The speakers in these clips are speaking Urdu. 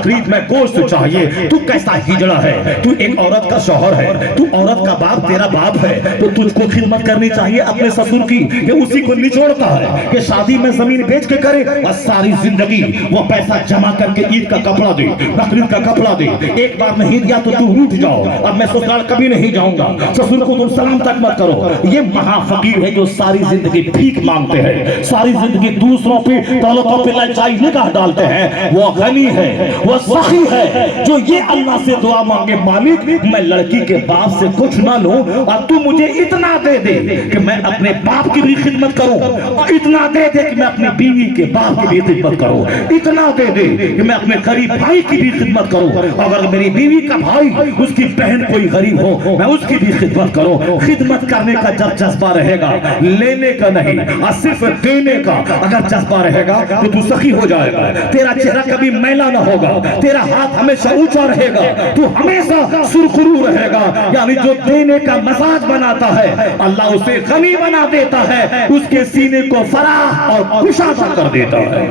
بقرعید میں گوشت چاہیے، تو کیسا ہجڑا ہے، تو ایک عورت کا شوہر ہے، تو عورت کا باپ تیرا باپ ہے، تو تجھ کو خدمت کرنی چاہیے اپنے سسر کی، کہ اسی کو نچوڑتا ہے کہ شادی میں زمین بیچ کے کرے اور ساری زندگی وہ پیسہ جمع کر کے عید کا کپڑا دے، بقرعید کا کپڑا دے، ایک بار نہیں دیا تو تو روٹ جاؤ، اب میں سسرال کبھی نہیں جاؤں گا، سسر کو تم سلام تک مت کرو۔ یہ مہا فقیر ہے جو ساری زندگی بھیک مانگتے ہیں، ساری زندگی دوسروں پہ دولتوں پہ لالچائی نگاہ ڈالتے ہیں۔ وہ غنی ہے، وہ سخی ہے جو یہ اللہ سے دعا مانگے، مالک میں لڑکی کے باپ سے کچھ نہ لوں اور تو مجھے اتنا دے دے کہ میں اپنے باپ کی بھی خدمت کروں، اور اتنا دے دے کہ میں اپنی بیوی کے باپ کی بھی خدمت کروں، اتنا دے دے کہ میں اپنے غریب بھائی کی بھی خدمت کروں، اگر میری بیوی کا بھائی اس کی بہن کوئی غریب ہو میں اس کی بھی خدمت کروں۔ خدمت کرنے کا جب جذبہ رہے گا، لینے کا نہیں اور صرف دینے کا اگر جذبہ رہے گا تو تو سخی ہو جائے گا، تیرا چہرہ کبھی میلا نہ ہوگا، تیرا ہاتھ ہمیشہ اونچا رہے گا، تو ہمیشہ سرخرو رہے گا۔ یعنی جو دینے کا مزاج بناتا ہے اللہ اسے غنی بنا دیتا ہے، اس کے سینے کو فراخ اور کشادہ کر دیتا ہے۔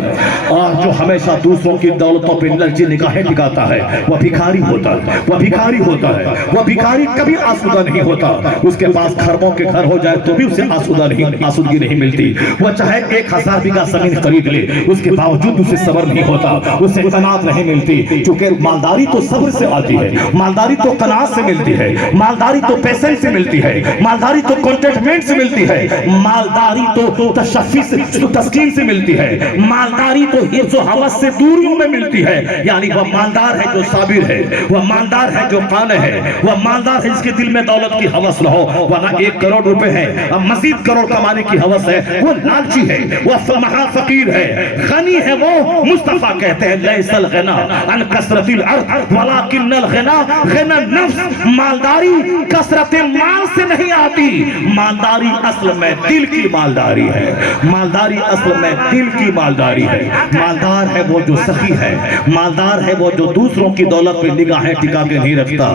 اور جو ہمیشہ دوسروں کی دولتوں پہ لالچی نگاہیں ٹکاتا ہے وہ بھکاری ہوتا ہے، وہ بھکاری ہوتا ہے، وہ بھکاری کبھی آسودہ نہیں ہوتا۔ اس کے پاس خربوں کے گھر ہو جائے تو بھی اسے آسودگی نہیں ملتی، وہ چاہے 1000 بیگھہ زمین خرید لے اس کے باوجود اسے صبر نہیں ہوتا، اسے قناعت نہیں ملتی، چونکہ مالداری تو صبر سے آتی ہے، مالداری تو قناعت سے ملتی ہے، مالداری تو پیشنس سے ملتی ہے، مالداری تو کنٹینٹمنٹ سے ملتی ہے، مالداری تو تشفی سے تسکین سے ملتی ہے، مالداری تو حرص و ہوس سے دوریوں میں ملتی ہے۔ یعنی وہ مالدار ہے جو صابر ہے، وہ مالدار ہے جو قانع ہے، وہ مالدار ہے جس کے دل میں دولت کی ہوس نہ ہو، ورنہ 1 کروڑ روپے ہے اب مزید کروڑ کمانے کی ہوس ہے، وہ لالچی ہے، وہ مہا فقیر ہے۔ غنی ہے وہ، مصطفیٰ کہتے ہیں لیس الغنا عن کثرت الارض ولکن الغنا غنى النفس، مالداری کثرت مال سے نہیں آتی، مالداری اصل میں دل کی مالداری ہے، مالداری اصل میں دل کی مالداری ہے۔ مالدار ہے وہ جو سخی ہے، مالدار ہے وہ جو دوسروں کی دولت پہ نگاہیں ٹکا کے نہیں رکھتا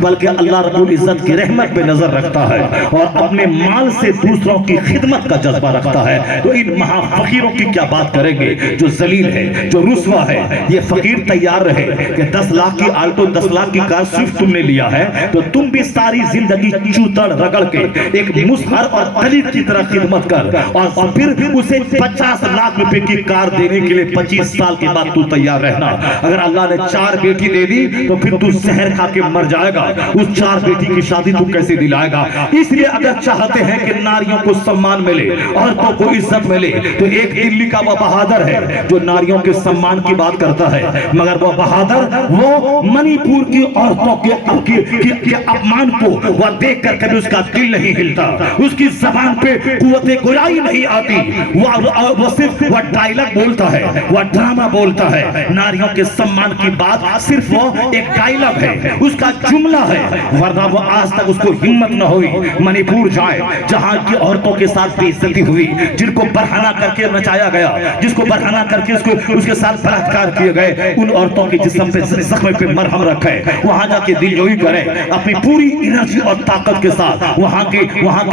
بلکہ اللہ رب العزت کی رحمت پہ نظر رکھتا ہے اور اپنے مال سے دوسروں کی خدمت کا جذبہ رکھتا ہے۔ تو ان مہا فقیروں کی کیا بات کریں گے جو ذلیل ہے، جو رسوا ہے۔ یہ فقیر تیار رہے کہ 10 لاکھ کی آلٹو 10 لاکھ کی کار صرف تم نے لیا ہے تو تم بھی ساری زندگی چوتڑ رگڑ کے ایک مسحر اور دلت کی طرح خدمت کر اور پھر اسے 50 لاکھ روپے کی کار دینے کے لیے 25 سال کے بعد تو تیار رہنا۔ اگر اللہ نے 4 بیٹی دے دی تو پھر تو زہر کھا کے مر جائے گا، اس 4 بیٹی کی شادی تو کیسے دلائے گا؟ اس لیے اگر چاہتے ہیں کہ ناریوں کو سمان ملے، عورتوں کو عزت ملے، تو ایک دلی کا وہ بہادر ہے جو ناریوں کے سمان کی بات کرتا ہے، مگر وہ بہادر وہ منی پور کی عورتوں کے اپمان کو وہ دیکھ کر کبھی اس کا دل نہیں ہلتا، اس کی زبان پہ قوت گویائی نہیں آتی، وہ صرف وہ ڈائلاگ بولتا ہے، وہ ڈرامہ بولتا ہے۔ ناریوں کے سمان کی بات صرف وہ ایک ڈائلاگ ہے، اس کا جملہ ہے، ورنہ وہ آج تک اس کو ہمت نہ ہوئی منی پور جائے جہاں کی عورتوں کے ساتھ بے عزتی ہوئی، جن کو برہنہ کر کے نچایا گیا، جس کو برہنہ کر کے اس کے ساتھ بلاತ್ಕಾರ کیے گئے، ان عورتوں کے جسم پہ زخم پہ مرہم رکھے، وہاں جا کے دل جوئی کرے، اپنی پوری انرجی اور طاقت کے ساتھ وہاں کی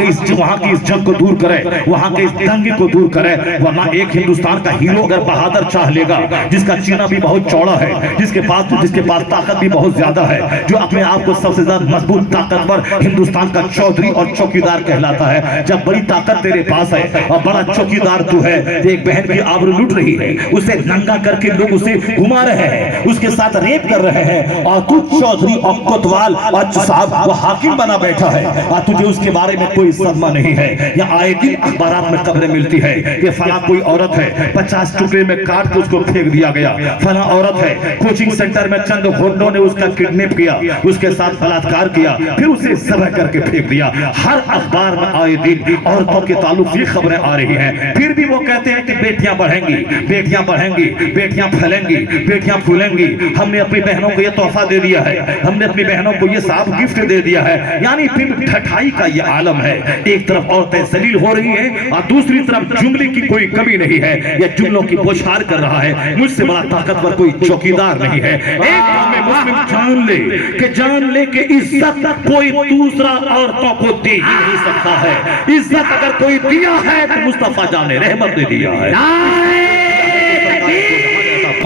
اس جنگ کو دور کرے، وہاں کے اس دنگے کو دور کرے۔ ورنہ ایک ہندوستان کا ہیرو اگر بہادر چاہ لے گا، جس کا سینہ بھی بہت چوڑا ہے، جس کے پاس طاقت بھی بہت زیادہ ہے، جو اپنے آپ کو سب سے زیادہ مضبوط طاقتور ہندوستان کا چودھری اور چوکیدار کہلاتا ہے، جب بڑی طاقت تیرے پاس ہے اور بڑا چوکیدار تو ہے، ایک بہن کی آبرو لٹ رہی ہے، اسے ننگا کر کے لوگ اسے گھما رہے ہیں، اس کے ساتھ ریپ کر رہے ہیں، اور تو چودھری اور کوتوال اور صاحب وہ حاکم بنا بیٹھا ہے اور تجھے اس کے بارے میں کوئی صدمہ نہیں ہے۔ یا آئے دن اخبارات میں خبریں ملتی ہے کہ فلاں کوئی عورت ہے 50 ٹکڑے میں کاٹ کے اس کو پھینک دیا گیا، فلاں عورت ہے کوچنگ سینٹر میں چند گھنٹوں نے اس کا کڈنیپ کیا، اس کے ساتھ بلاತ್ಕಾರ کیا، پھر اسے ذبح کر کے پھینک دیا۔ ہر اخبار میں آئے دن عورتوں کے تعلق یہ خبریں آ رہی ہیں، پھر بھی وہ کہتے ہیں کہ بیٹیاں بڑھیں گی، بیٹیاں بڑھیں گی، بیٹیاں پھیلیں گی، بیٹیاں پھولیں گی، ہم نے اپنی بہنوں کو یہ تحفہ دے دیا ہے، ہم نے اپنی بہنوں کو یہ صاحب گفٹ دے دیا ہے۔ یعنی پھر ٹھٹائی کا یہ عالم ہے، ایک طرف عورتیں ذلیل ہو رہی ہیں اور دوسری طرف جملے کی کوئی کمی نہیں ہے، یہ جملوں کی بوچھار کر رہا ہے، مجھ سے بڑا طاقتور کوئی چوکیدار نہیں ہے۔ ایک قوم مسلم جان لے کہ عزت کوئی دوسرا عورتوں کو دے ہی نہیں سکتا ہے، عزت اگر کوئی دیا ہے تو مصطفیٰ جان نے رحمت نے دیا ہے۔